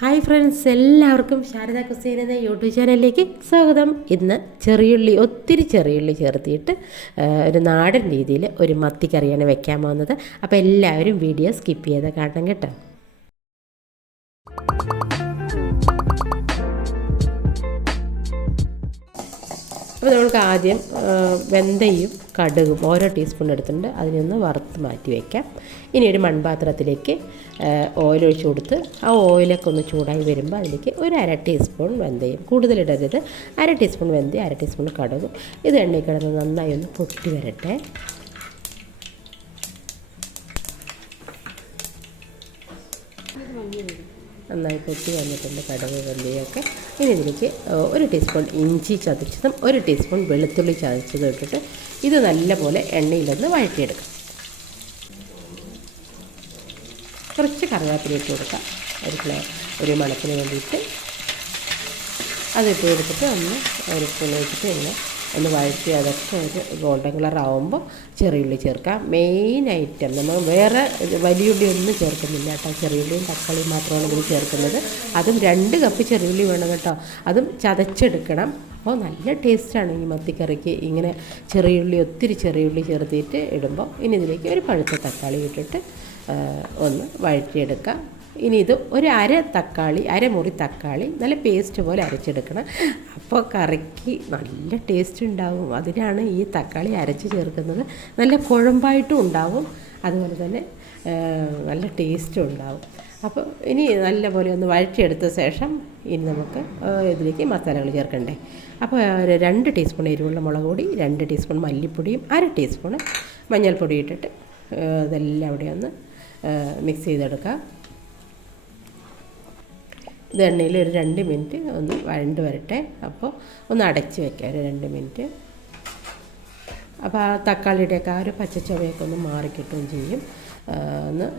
Hi friends, എല്ലാവർക്കും Sharada cuisine എന്ന YouTube ചാനലിലേക്ക് സ്വാഗതം. ഇന്ന് ഒത്തിരി ചെറിയുള്ളി ചേർത്തിട്ട് ഒരു നാടൻ രീതിയിൽ ഒരു മത്തിക്കറിയാണ് വെക്കാൻ പോകുന്നത്. അപ്പോൾ എല്ലാവരും വീഡിയോ സ്കിപ്പ് ചെയ്ത് കാണണം കേട്ടോ. അപ്പോൾ നമ്മൾക്ക് ആദ്യം വെന്തയും കടുകും ഓരോ ടീസ്പൂൺ എടുത്തിട്ടുണ്ട്. അതിനൊന്ന് വറുത്ത് മാറ്റി വയ്ക്കാം. ഇനി ഒരു മൺപാത്രത്തിലേക്ക് ഓയിൽ ഒഴിച്ച് കൊടുത്ത് ആ ഓയിലൊക്കെ ഒന്ന് ചൂടായി വരുമ്പോൾ അതിലേക്ക് ഒരു അര ടീസ്പൂൺ വെന്തയും, കൂടുതലിടരുത്, അര ടീസ്പൂൺ വെന്തയും അര ടീസ്പൂൺ കടുകും. ഇത് എണ്ണയിൽ കിടന്ന് നന്നായി ഒന്ന് പൊട്ടി വരട്ടെ. നന്നായി പൊട്ടി വന്നിട്ടുണ്ട് കടുക് വെന്തയൊക്കെ. ഇനി ഇതിലേക്ക് ഒരു ടീസ്പൂൺ ഇഞ്ചി ചതച്ചതും ഒരു ടീസ്പൂൺ വെളുത്തുള്ളി ചതച്ചതും ഇട്ടിട്ട് ഇത് നല്ലപോലെ എണ്ണയിലൊന്ന് വഴറ്റിയെടുക്കാം. കുറച്ച് കറിവേപ്പില ഇട്ട് കൊടുക്കാം, ഒരു മണത്തിന് വേണ്ടിയിട്ട്. അതിട്ട് കൊടുത്തിട്ട് ഒരു സ്പൂൺ വെച്ചിട്ട് ഒന്ന് വഴറ്റി അതൊക്കെ ഒരു ഗോൾഡൻ കളർ ആകുമ്പോൾ ചെറിയുള്ളി ചേർക്കാം. മെയിൻ ഐറ്റം നമ്മൾ വേറെ വലിയുള്ളി ഒന്നും ചേർക്കുന്നില്ല കേട്ടോ. ചെറിയുള്ളിയും തക്കാളിയും മാത്രമാണ് ഇതിൽ ചേർക്കുന്നത്. അതും 2 കപ്പ് ചെറിയുള്ളി വേണം കേട്ടോ. അതും ചതച്ചെടുക്കണം. അപ്പോൾ നല്ല ടേസ്റ്റാണ് ഈ മത്തിക്കറിക്ക് ഇങ്ങനെ ഒത്തിരി ചെറിയുള്ളി ചേർത്തിട്ട് ഇടുമ്പോൾ. ഇനി ഇതിലേക്ക് ഒരു പഴുത്ത തക്കാളി ഇട്ടിട്ട് ഒന്ന് വഴറ്റിയെടുക്കാം. ഇനി ഇത് ഒരു അരമുറി തക്കാളി നല്ല പേസ്റ്റ് പോലെ അരച്ചെടുക്കണം. അപ്പോൾ കറിക്ക് നല്ല ടേസ്റ്റ് ഉണ്ടാവും. അതിനാണ് ഈ തക്കാളി അരച്ച് ചേർക്കുന്നത്. നല്ല കുഴമ്പായിട്ടും ഉണ്ടാവും, അതുപോലെ തന്നെ നല്ല ടേസ്റ്റും ഉണ്ടാവും. അപ്പോൾ ഇനി നല്ലപോലെ ഒന്ന് വഴറ്റിയെടുത്ത ശേഷം ഇനി നമുക്ക് ഇതിലേക്ക് മസാലകൾ ചേർക്കണ്ടേ. അപ്പോൾ 2 ടീസ്പൂൺ എരിവുള്ള മുളക് പൊടി, 2 ടീസ്പൂൺ മല്ലിപ്പൊടിയും അര ടീസ്പൂൺ മഞ്ഞൾപ്പൊടി ഇട്ടിട്ട് ഇതെല്ലാം അവിടെ ഒന്ന് മിക്സ് ചെയ്തെടുക്കുക. ഇത് എണ്ണയിൽ ഒരു 2 മിനിറ്റ് ഒന്ന് വഴണ്ട് വരട്ടെ. അപ്പോൾ ഒന്ന് അടച്ച് വയ്ക്കാം ഒരു 2 മിനിറ്റ്. അപ്പോൾ ആ തക്കാളിയുടെയൊക്കെ ആ ഒരു പച്ചച്ചുവയൊക്കെ ഒന്ന് മാറിക്കിട്ടുകയും ചെയ്യും.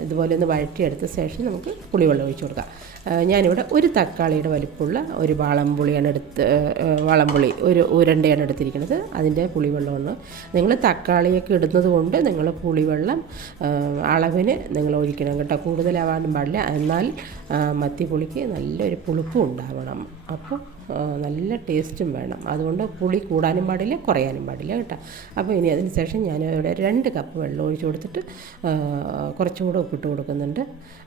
ഇതുപോലെ ഒന്ന് വഴറ്റിയെടുത്ത ശേഷം നമുക്ക് പുളിവെള്ളം ഒഴിച്ച് കൊടുക്കാം. ഞാനിവിടെ ഒരു തക്കാളിയുടെ വലിപ്പമുള്ള ഒരു വാളംപുളി ഒരു ഉരുണ്ടയാണ് എടുത്തിരിക്കുന്നത്. അതിൻ്റെ പുളിവെള്ളമാണ്. നിങ്ങൾ തക്കാളിയൊക്കെ ഇടുന്നത് കൊണ്ട് നിങ്ങൾ പുളിവെള്ളം അളവിന് നിങ്ങൾ ഒഴിക്കണം കേട്ടോ. കൂടുതലാവാനും പാടില്ല, എന്നാൽ മത്തിപ്പുളിക്ക് നല്ലൊരു പുളിപ്പും ഉണ്ടാവണം. അപ്പോൾ നല്ല ടേസ്റ്റും വേണം. അതുകൊണ്ട് പുളി കൂടാനും പാടില്ല, കുറയാനും പാടില്ല കേട്ടോ. അപ്പോൾ ഇനി അതിന് ശേഷം ഞാൻ ഇവിടെ 2 കപ്പ് വെള്ളം ഒഴിച്ച് കൊടുത്തിട്ട് കുറച്ചുകൂടെ ഉപ്പിട്ട് കൊടുക്കുന്നുണ്ട്.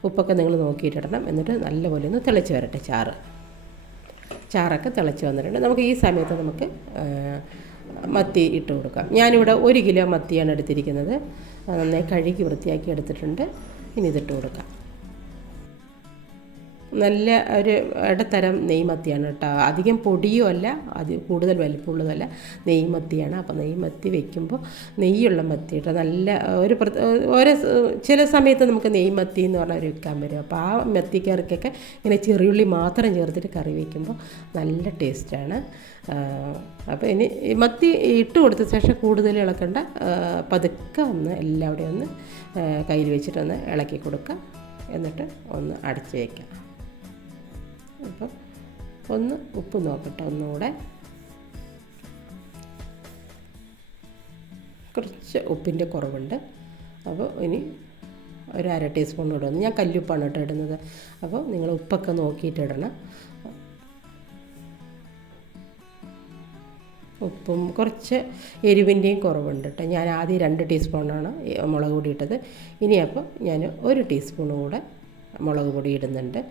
ഉപ്പൊക്കെ നിങ്ങൾ നോക്കിയിട്ടിടണം. എന്നിട്ട് നല്ലപോലെ ഒന്ന് തിളച്ച് വരട്ടെ. ചാറൊക്കെ തിളച്ച് വന്നിട്ടുണ്ട്. നമുക്ക് ഈ സമയത്ത് നമുക്ക് മത്തി ഇട്ട് കൊടുക്കാം. ഞാനിവിടെ 1 കിലോ മത്തിയാണ് എടുത്തിരിക്കുന്നത്. നന്നായി കഴുകി വൃത്തിയാക്കി എടുത്തിട്ടുണ്ട്. ഇനി ഇതിട്ട് കൊടുക്കാം. നല്ല ഒരു ഇടത്തരം നെയ്മത്തിയാണ് കേട്ടോ. അധികം പൊടിയും അല്ല, കൂടുതൽ വലിപ്പമുള്ളതല്ല, നെയ്മത്തിയാണ്. അപ്പോൾ നെയ്മത്തി വെക്കുമ്പോൾ നെയ്യുള്ള മത്തി കേട്ടോ. നല്ല ചില സമയത്ത് നമുക്ക് നെയ്മത്തി എന്ന് പറഞ്ഞാൽ വെക്കാൻ വരും. അപ്പോൾ ആ മത്തിക്കറിക്കൊക്കെ ഇങ്ങനെ ചെറിയുള്ളി മാത്രം ചേർത്തിട്ട് കറി വയ്ക്കുമ്പോൾ നല്ല ടേസ്റ്റാണ്. അപ്പോൾ ഇനി മത്തി ഇട്ട് കൊടുത്ത ശേഷം കൂടുതൽ ഇളക്കണ്ട, പതുക്കെ ഒന്ന് എല്ലാവിടെയും ഒന്ന് കയ്യിൽ വെച്ചിട്ടൊന്ന് ഇളക്കി കൊടുക്കുക. എന്നിട്ട് ഒന്ന് അടച്ച് വയ്ക്കാം. അപ്പം ഒന്ന് ഉപ്പ് നോക്കട്ടെ. ഒന്നുകൂടെ കുറച്ച് ഉപ്പിൻ്റെ കുറവുണ്ട്. അപ്പോൾ ഇനി ഒരു അര ടീസ്പൂൺ ഇടുന്നു. ഞാൻ കല്ലുപ്പാണ് കേട്ടോ ഇടുന്നത്. അപ്പോൾ നിങ്ങൾ ഉപ്പൊക്കെ നോക്കിയിട്ടിടണം. ഉപ്പും കുറച്ച് എരിവിൻ്റെയും കുറവുണ്ട് കേട്ടോ. ഞാൻ ആദ്യം 2 ടീസ്പൂണാണ് മുളക് പൊടി ഇട്ടത്. ഇനി അപ്പോൾ ഞാൻ 1 ടീസ്പൂൺ കൂടെ മുളക് പൊടി ഇടുന്നുണ്ട്.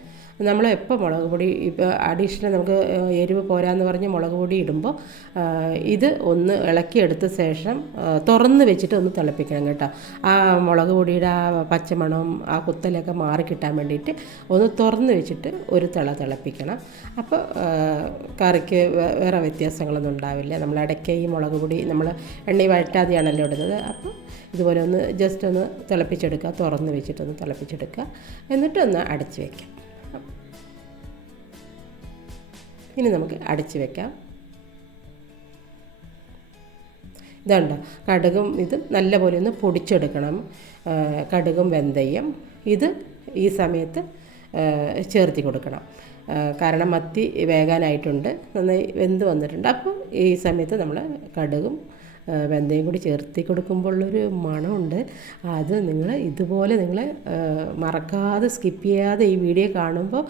നമ്മൾ എപ്പോൾ മുളക് പൊടി ഇപ്പോൾ അഡീഷണൽ നമുക്ക് എരിവ് പോരാന്ന് പറഞ്ഞ് മുളക് പൊടി ഇടുമ്പോൾ ഇത് ഒന്ന് ഇളക്കിയെടുത്ത ശേഷം തുറന്ന് വെച്ചിട്ട് ഒന്ന് തിളപ്പിക്കണം കേട്ടോ. ആ മുളക് പൊടിയുടെ ആ പച്ചമണവും ആ കുത്തലൊക്കെ മാറിക്കിട്ടാൻ വേണ്ടിയിട്ട് ഒന്ന് തുറന്ന് വെച്ചിട്ട് ഒരു തിളപ്പിക്കണം. അപ്പോൾ കറിക്ക് വേറെ വ്യത്യാസങ്ങളൊന്നും ഉണ്ടാവില്ല. നമ്മൾ ഇടയ്ക്ക് ഈ മുളക് പൊടി നമ്മൾ എണ്ണയിൽ വഴറ്റാതെയാണല്ലോ ഇടുന്നത്. അപ്പോൾ ഇതുപോലെ ഒന്ന് ജസ്റ്റ് ഒന്ന് തിളപ്പിച്ചെടുക്കുക, തുറന്ന് വെച്ചിട്ടൊന്ന് തിളപ്പിച്ചെടുക്കുക. എന്നിട്ടൊന്ന് അടച്ച് വയ്ക്കാം. ഇനി നമുക്ക് അടച്ച് വയ്ക്കാം. ഇതുണ്ടോ, കടുകും ഇത് നല്ലപോലെ ഒന്ന് പൊടിച്ചെടുക്കണം. കടുകും വെന്തയും ഇത് ഈ സമയത്ത് ചേർത്തി കൊടുക്കണം. കാരണം മത്തി വേകാനായിട്ടുണ്ട്, നന്നായി വെന്ത് വന്നിട്ടുണ്ട്. അപ്പോൾ ഈ സമയത്ത് നമ്മൾ കടുകും വെന്തയം കൂടി ചേർത്തി കൊടുക്കുമ്പോഴുള്ളൊരു മണമുണ്ട്. അത് നിങ്ങൾ ഇതുപോലെ നിങ്ങൾ മറക്കാതെ സ്കിപ്പ് ചെയ്യാതെ ഈ വീഡിയോ കാണുമ്പോൾ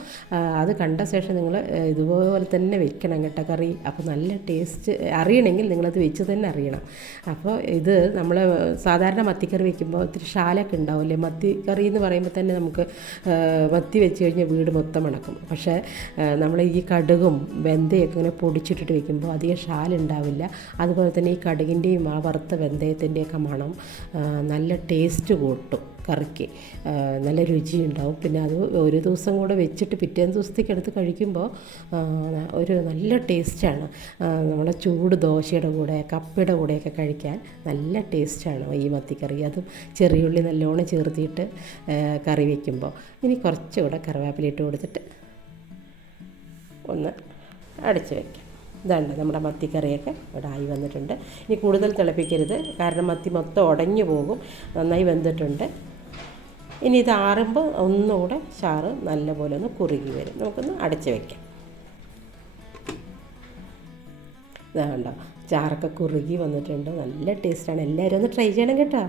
അത് കണ്ട ശേഷം നിങ്ങൾ ഇതുപോലെ തന്നെ വെക്കണം കേട്ടോ കറി. അപ്പോൾ നല്ല ടേസ്റ്റ് അറിയണമെങ്കിൽ നിങ്ങളത് വെച്ച് തന്നെ അറിയണം. അപ്പോൾ ഇത് നമ്മൾ സാധാരണ മത്തിക്കറി വെക്കുമ്പോൾ ഇത്തിരി ശാലൊക്കെ ഉണ്ടാവില്ലേ, മത്തിക്കറി എന്ന് പറയുമ്പോൾ തന്നെ നമുക്ക് മത്തി വെച്ച് കഴിഞ്ഞാൽ വീട് മൊത്തം മണക്കും. പക്ഷേ നമ്മൾ ഈ കടുകും വെന്തയൊക്കെ ഇങ്ങനെ പൊടിച്ചിട്ടിട്ട് വെക്കുമ്പോൾ അധികം ശാലുണ്ടാവില്ല. അതുപോലെ തന്നെ ഈ കടുകിൻ്റെയും ആ വറുത്ത വെന്തയത്തിൻ്റെയൊക്കെ മണം നല്ല ടേസ്റ്റ് കൂട്ടും കറിക്ക്, നല്ല രുചിയുണ്ടാവും. പിന്നെ അത് ഒരു ദിവസം കൂടെ വെച്ചിട്ട് പിറ്റേന്ന് ദിവസത്തേക്ക് എടുത്ത് കഴിക്കുമ്പോൾ ഒരു നല്ല ടേസ്റ്റാണ്. നമ്മുടെ ചൂട് ദോശയുടെ കൂടെ കപ്പയുടെ കൂടെയൊക്കെ കഴിക്കാൻ നല്ല ടേസ്റ്റാണ് ഈ മത്തിക്കറി. അതും ചെറിയുള്ളി നല്ലോണം ചേർത്തിട്ട് കറി വയ്ക്കുമ്പോൾ. ഇനി കുറച്ചുകൂടെ കറിവേപ്പില ഇട്ട് കൊടുത്തിട്ട് ഒന്ന് അടച്ച് വയ്ക്കാം. ഇതാണ് നമ്മുടെ മത്തിക്കറിയൊക്കെ ഇവിടെ ആയി വന്നിട്ടുണ്ട്. ഇനി കൂടുതൽ തിളപ്പിക്കരുത്, കാരണം മത്തി മൊത്തം ഉടഞ്ഞു പോകും. നന്നായി വെന്തിട്ടുണ്ട്. ഇനി ഇത് ആറുമ്പോൾ ഒന്നുകൂടെ ചാറ് നല്ലപോലെ ഒന്ന് കുറുകി വരും. നമുക്കൊന്ന് അടച്ച് വയ്ക്കാം. ഇതാ കണ്ടോ, ചാറൊക്കെ കുറുകി വന്നിട്ടുണ്ട്. നല്ല ടേസ്റ്റാണ്. എല്ലാവരും ഒന്ന് ട്രൈ ചെയ്യണം കേട്ടോ.